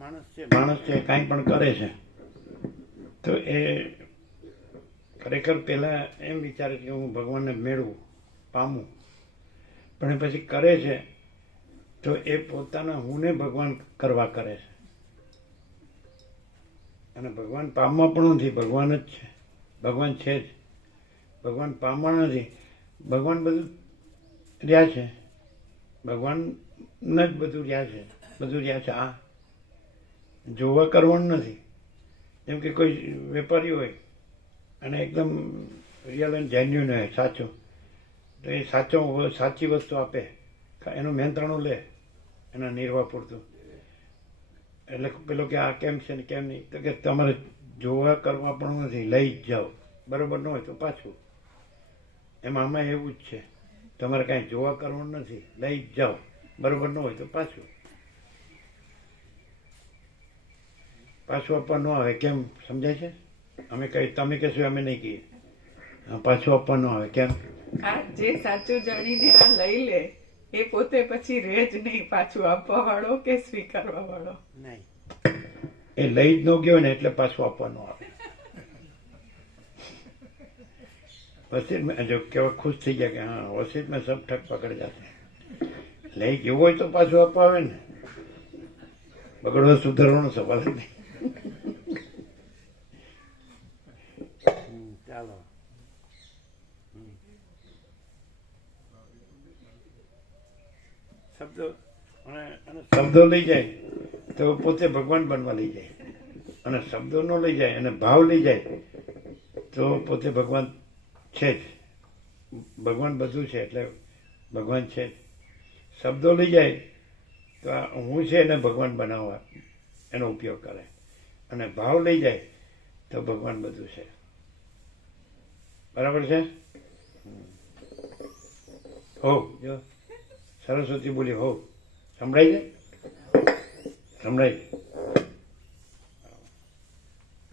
માણસ છે કાંઈ પણ કરે છે તો એ ખરેખર પહેલાં એમ વિચારે કે હું ભગવાનને મેળવું પામું, પણ એ પછી કરે છે તો એ પોતાના હુંને ભગવાન કરવા કરે છે. અને ભગવાન પામવા પણ નથી, ભગવાન જ છે, ભગવાન છે જ. ભગવાન પામવા નથી, ભગવાન બધું રહ્યા છે, ભગવાન જ બધું રહ્યા છે, બધું રહ્યા છે. આ જોવા કરવાનું નથી. જેમ કે કોઈ વેપારી હોય અને એકદમ રિયલ એન્ડ જેન્યુન હોય, સાચું, તો એ સાચી વસ્તુ આપે, એનું મહેનતાણું લે એના નિર્વાહ પૂરતું. એટલે પેલો કે આ કેમ છે ને કેમ નહીં, તો કે તમારે જોવા કરવા પણ નથી, લઈ જ જાઓ, બરાબર ન હોય તો પાછું. એમાં આમાં એવું જ છે, તમારે કાંઈ જોવા કરવાનું નથી, લઈ જ જાઓ, બરાબર ન હોય તો પાછું. પાછું આપવા ન આવે, કેમ સમજાય છે? અમે કઈ, તમે કહેશો અમે નહીં કહીએ, પાછું આપવા ન આવે, કેમ? આ જે સાચું જાણીને આ લઈ લે એ પોતે પછી રહે જ નહીં પાછું આપવા વાળો કે સ્વીકારવા વાળો. નહીં, એ લઈ જ ન ગયો ને એટલે પાછું આપવા ન આવે. વસીત મેં જો કેવા ખુશ થઈ ગયા કે હા વસીત મેં સબ ઠક પકડ જાતે. લઈ ગયો હોય તો પાછું આપવા આવે ને, બગડવા સુધારવાનો સવાલ જ નહીં. ચાલો, શબ્દો લઈ જાય તો પોતે ભગવાન બનવા લઈ જાય, અને શબ્દો ન લઈ જાય અને ભાવ લઈ જાય તો પોતે ભગવાન છે જ. ભગવાન બધું છે એટલે ભગવાન છે જ. શબ્દો લઈ જાય તો આ હું છે એને ભગવાન બનાવવા એનો ઉપયોગ કરે, અને ભાવ લઈ જાય તો ભગવાન બધું છે. બરાબર છે? હો, જો સરસ્વતી બોલી હો, સંભળાય છે? સંભળાય.